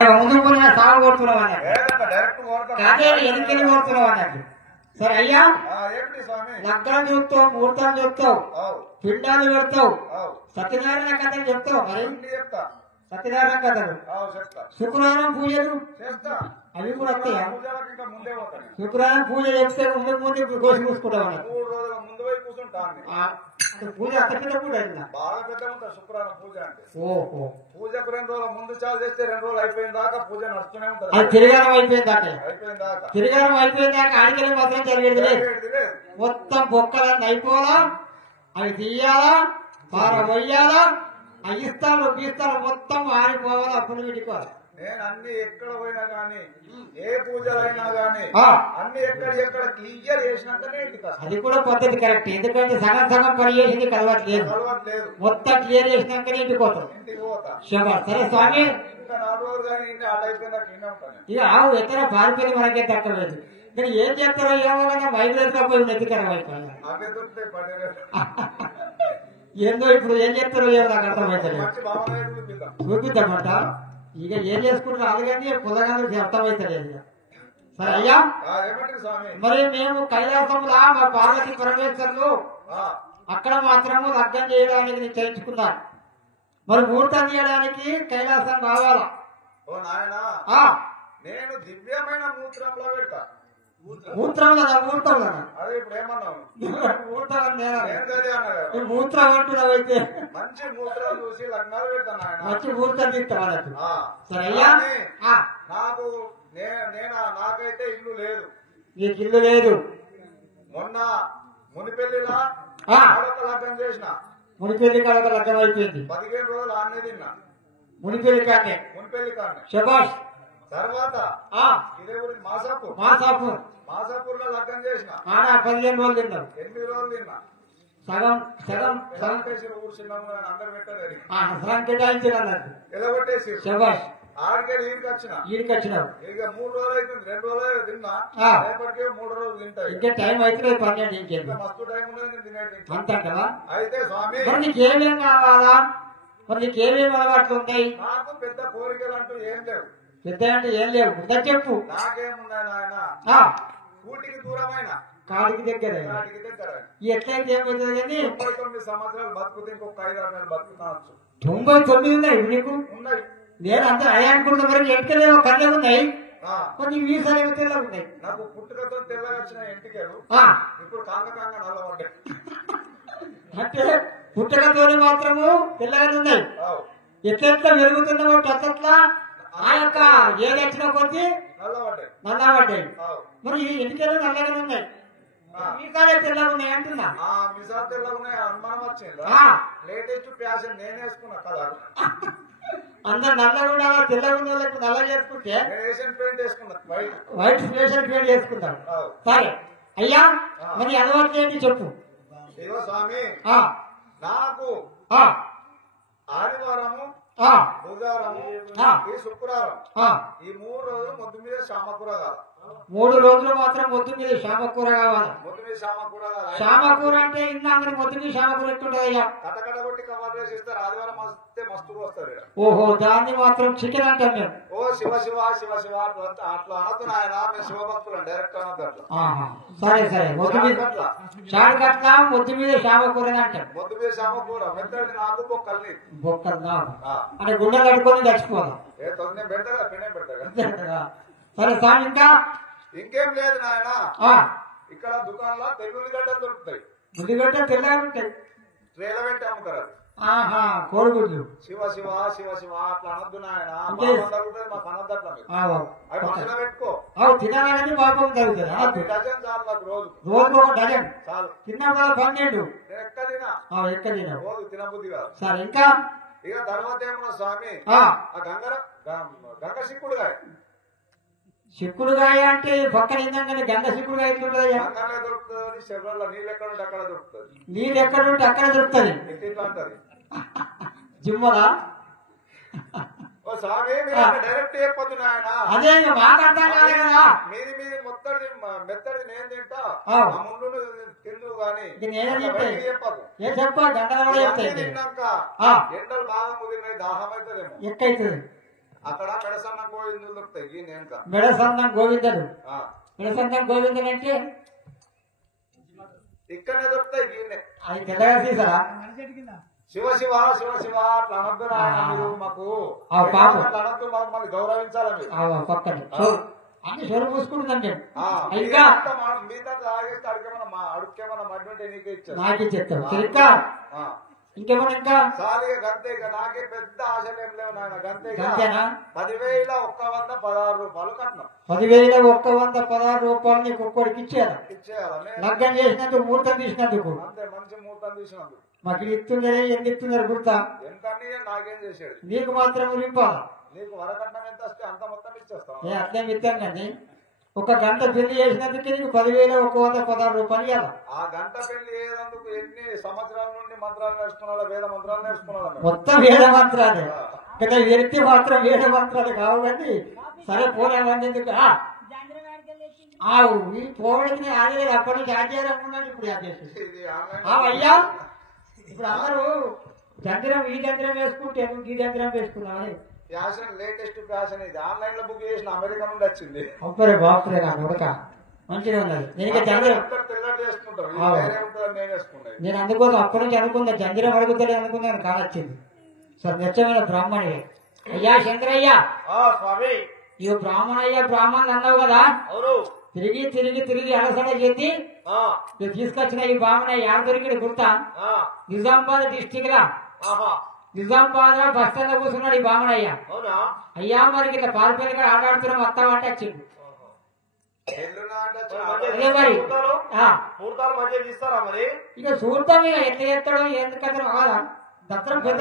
ముందుకు సాగు కొడుతున్నావు అన్నట్టు కానీ ఎన్నికలు కొడుతున్నావు అన్నట్టు. సరే అయ్యా, లగ్నం చూస్తావు, ముహూర్తం చూస్తావు, పిండాలు పెడతావు, సత్యనారాయణ కథలు చెప్తావు. మరి సత్యనారాయణ కథలు, శుక్రవారం పూజలు అవి కూడా వస్తాయా? శుక్రవారం పూజ చెప్తే ముందు ముందు కోసి కూసుకుంటావు అన్నట్టు. పూజ అంత పెద్ద పూజ బాగా పెద్ద ఉంటుంది శుక్రవారం పూజ అంటే. ఓహో, పూజకు 2 రోజుల ముందు చాలు చేస్తే 2 రోజులు అయిపోయిన దాకా పూజ నడుస్తూనే ఉంటుంది. అది తిరిగారం అయిపోయిన దాకా, తిరిగారం అయిపోయిన దాకా ఆడికెళ్ళి మాత్రం జరిగేది లేదు. మొత్తం బొక్కలన్నీ అయిపోవాలా, అవి తీయాలా, పార పోయాలా, అవి ఇస్తాలు గీస్తాలు మొత్తం ఆడిపోవాలా, అప్పుడు పెట్టుకోవాలి. నేను అన్ని ఎక్కడ పోయినా గానీ, ఏ పూజలైనా గానీ అన్ని ఎక్కడ క్లియర్ చేసినాకనే ఇంటికి. అది కూడా పద్ధతి కరెక్ట్, ఎందుకంటే సగం సగం పని చేసింది కలవట్లేదు. మొత్తం క్లియర్ చేసినాకనే ఇంటికి పోతాం. సరే స్వామి, ఇంకా 4 రోజులు కానీ ఇంటి ఆడ అయిపోయిందాక ఇక ఆవు ఎత్తర పారిపోయి మనకే దక్కలేదు. కానీ ఏం చేస్తారో ఏమో కానీ వైబ్రేషన్ పోయి నెత్తికరం అయిపోయింది. ఏందో ఇప్పుడు ఏం చేస్తారో ఏమో నాకు అర్థమవుతుంది. చూపిద్దామంట ఇక ఏం చేసుకుంటారు అలాగని కుదరగానే అర్థమవుతలేదు. సరే అయ్యా, మరి మేము కైలాసంలో మా పార్వతి పరమేశ్వరులు అక్కడ మాత్రము లగ్నం చేయడానికి నిశ్చయించుకున్నాను. మరి ముహూర్తం చేయడానికి కైలాసం కావాలా? నేను దివ్యమైన మూత్రంలో పెడతా. మూత్రం కదా, మూర్తం కదా. అదే ఇప్పుడు ఏమన్నావు? మూత్రం అంటున్నావు అయితే మంచి మూత్రం చూసి లగ్నాలు పెడతాను. మంచి మూర్తం తీస్తాను. సరే అయ్యా, నాకు నాకైతే ఇల్లు లేదు. నీకు ఇల్లు లేదు? మొన్న మునిపెల్లిలా లగ్నం చేసిన. మునిపెల్లి కాడ లగ్నం అయిపోయింది. 15 రోజులు ఆన్నే తిన్నా. మునిపెల్లి కాడనే శబాష్. తర్వాత ఇదే ఊరికి మాసాపూర్ లో లగ్నం చేసిన. 15 రోజులు తిన్నావు. 8 రోజులు తిన్నా. సగం ఊరు చిన్న అందరు పెట్టారు. సగం కేటాయించిన ఎలగొట్టేసి శబాష్. ఆడికెళ్ళి ఈడికి వచ్చినావు. ఇక 3 రోజులు అవుతుంది. 2 రోజులు తిన్నా. రేపటికే 3 రోజులు తింటాయి. ఇంకా టైం అయితే 12 ఇంకేంటి మస్తు టైం ఉండదు తినేది అంతా కదా. అయితే స్వామి, మరి నీకేమేం కావాలా? మరి నీకేమేమి అలవాట్లు ఉంటాయి? నాకు పెద్ద కోరికలు అంటూ ఏం లేవు. పెద్ద అంటే ఏం లేవు, పెద్ద చెప్పు. నాకేమున్నాయి నాయన, కూటికి దూరమైన కాడికి దగ్గర. ఎట్లయితే ఏమవుతుంది కానీ 99 సంవత్సరాలు బతుకుతే ఇంకొక 5-6 నెలలు బతుకుతావచ్చు. 99 ఉన్నాయి నీకు? ఉన్నాయి. నేను అంతా అయ్యా అనుకుంటున్నా. మరి ఎంటికలేమో కళ్ళ ఉన్నాయి, కొన్ని వీసాలేమో తెల్లగా ఉన్నాయి. నాకు పుట్టుకతో తెల్లగా వచ్చిన ఎంటికలు ఇప్పుడు కాంగ నల్లబడ్డాయి. అంటే పుట్టుకతో మాత్రము తెల్లగానే ఉన్నాయి. ఎట్లెట్లా పెరుగుతున్నామో అట్లా ఆ యొక్క ఏది వచ్చిన కొద్ది నల్లబడ్డాయి. మరి ఎన్నికలు నల్లగానే ఉన్నాయి, మీసాలే తెల్లగా ఉన్నాయి అంటున్నా. మీసాలు తెల్లగా ఉన్నాయి. అనుమానం వచ్చింది. లేటెస్ట్ ఫ్యాషన్ నేను వేసుకున్నా కదా. అందరు నల్లగా ఉండాలా, తెల్లగా ఉండే వాళ్ళకి నల్ల చేసుకుంటే ఫేషన్ పెయింట్ వేసుకున్నా. వైట్ ఫేషన్ పెయింట్ వేసుకుంటారు. సరే అయ్యా, మరి అలవాటు ఏంటి చెప్పు. స్వామి, నాకు ఆదివారము, బుధవారము, ఈ శుక్రవారం, ఈ 3 రోజులు మొద్దు మీద శామకూర కావాలి. 3 రోజులు మాత్రం మొద్దు మీద శామకూర కావాలి. మొద్దు మీద శామకూర కావాలి. శామకూర అంటే ఇందాక మొద్దు మీద శామకూర ఎట్టుంటది అయ్యా? కటకట కొట్టి కవర్ చేసి ఇస్తారు. ఆదివారం వస్తే మస్తుగా వస్తారు. ఓహో, దాన్ని మాత్రం చికెన్ అంటాం మేము. ఓ శివ శివ శివ శివ అట్లా అనొద్దు నాయన, మేము శివభక్తులు డైరెక్ట్ అనొద్దు అట్లా. సరే సరే, మొద్దు మీద షార్ట్కట్ మొద్దు మీద శామకూర అంటాం. మొద్దు మీద శామకూర మెత్తడి నాకు బొక్కలు అంటే గుండెలు కట్టుకొని చచ్చిపోవాలి. పెడతారా పెనే పెడతారా? సరే స్వామి, ఇంకా ఇంకేం లేదు నాయన. ఇక్కడ దుకాణంలో తెల్లుల్లిగడ్డలు దొరుకుతాయి. ఉల్లిగడ్డ తెల్లగా ఉంటాయి, ట్రేల పెట్టి అమ్ముతారు. అది కోడిగుడ్లు. శివ శివ శివ శివ అట్లా అనొద్దు నాయన, మాకు అనొద్దు అట్లా. అవి మనసులో పెట్టుకో. తినాలని పాపం తగ్గుతుంది. డజన్ చాలు నాకు, రోజుకు 1 డజన్ చాలు. తిన్నా కదా 12. ఎక్క తినా రోజు తినబుద్ధి కాదు. సరే ఇంకా ఇక తర్వాత ఏమన్నా స్వామి, గంగ సిక్కుడుగాయ. చిక్కుడుగాయ అంటే పక్కన ఏంటంటే గంగ చిక్కుడుగాయ ఎట్లుంటది? గంగలో దొరుకుతుంది. శబరిలో నీళ్ళు ఎక్కడ ఉంటే అక్కడ దొరుకుతుంది. నీళ్ళు ఎక్కడ ఉంటే అక్కడ దొరుకుతుంది. అంటది జిమ్మలా. ఓ స్వామి, డైరెక్ట్ చెప్పొద్దు నాయన. అదే మాట్లాడతాం కదా. మీది మొత్తడి మెత్తడి నేను తింటా, ముందు తిందు గాని చెప్పదు. ఏం చెప్పా గంటలు తిన్నాక ఎండలు బాగా ముదిరినాయి, దాహం అవుతుందేమో. ఎక్కైతుంది అక్కడ మెడసన్నం గోవిందులు దొరుకుతాయి. మెడసన్నం గోవిందుడు. మెడసన్నం గోవిందుడు అంటే ఇక్కడనే దొరుకుతాయి. అది తెల్లగా తీసారా? శివ శివ శివ శివ అట్లా అనద్దు మీరు మాకు అనద్దు, మమ్మల్ని గౌరవించాలి. పక్కన అన్ని సొర పూసుకుంటుందంటే ఇంకా మిగతా తాగేస్తే అడుక్కేమన్నా మడ్డుంటే నీకే ఇచ్చారు, నాకే చెప్తారు. ఇంకా ఇంకేమన్నా ఇంకా సాలిగా గంతే. ఇక నాకే పెద్ద ఆశలు ఏం లేవు నాయన. గంతేనా? 10,116 రూపాయలు కట్నం. 10,116 రూపాయలు నీకు ఒక్కడికి ఇచ్చేయాలి. లగ్గం చేసినందుకు, ముహూర్తం తీసినందుకు. అంతే, మంచి ముహూర్తం తీసినందుకు. మాకు ఇస్తుందరే ఎంత ఇస్తున్నారు గుర్తా? ఎంత నాకేం చేసాడు, నీకు మాత్రం నింపాలి. నీకు వరకట్నం ఎంత వస్తే అంత మొత్తం ఇచ్చేస్తాం. అట్లే ఇస్తాను కానీ ఒక గంట పెళ్లి చేసినందుకే నీకు 10,116 రూపాయలు ఇవ్వాలి. ఆ గంట పెళ్లి చేసినందుకు ఎన్ని సంవత్సరాల నుండి మంత్రాలు నేర్చుకున్నా, వేద మంత్రాలు నేర్చుకున్నా. మొత్తం వేద మంత్రాలే కదా. వ్యక్తి మాత్రం వేద మంత్రాలు కావు కానీ సరే పోలేమందుకు ఈ పోవడానికి ఆడలేదు. అప్పటి నుంచి ఆచారం ఉన్నాడు. ఇప్పుడు అయ్యా ఇప్పుడు అందరూ జంత్రం ఈ జంత్రం వేసుకుంటే ఈ జంత్రం వేసుకున్నామని ఫ్యాషన్, లేటెస్ట్ ఫ్యాషన్ ఇది. ఆన్లైన్ లో బుక్ చేసిన అమెరికా నుండి వచ్చింది. అప్పుడే బాపురే నాకు ఉడక మంచిగా ఉన్నది. నేను అందుకోసం అప్పటి నుంచి అనుకున్నా జంజరం అడుగుతుంది అనుకున్నాను, కానొచ్చింది. సార్ నిత్యమైన బ్రాహ్మణి. అయ్యా శంకరయ్య, ఇవి బ్రాహ్మణయ్య బ్రాహ్మణ్ అన్నావు కదా. తిరిగి తిరిగి తిరిగి అలసట చేసి తీసుకొచ్చిన ఈ బ్రాహ్మణయ్య యాడ దొరికిన గుర్తా? నిజామాబాద్ డిస్టిక్ లా, నిజామాబాద్ లో బస్ స్టాండ్ లో కూర్చున్నాడు ఈ బామణయ్య. అయ్యా మరి ఇట్లా పాలపల్లి కూడా ఆడాడుతున్నాం వస్తామంటే వచ్చింది. అదే మరి ఇక చూద్దాం ఇక ఎట్లా చేస్తాడో ఎందుకంటే దత్తరం పెద్ద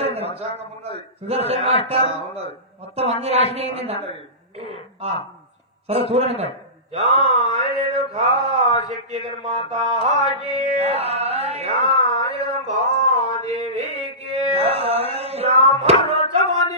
సుదర్శన్ మాస్టర్ మొత్తం అన్ని రాసినాయి. సరే చూడండి మరి. శక్తి నిర్మాత Come on,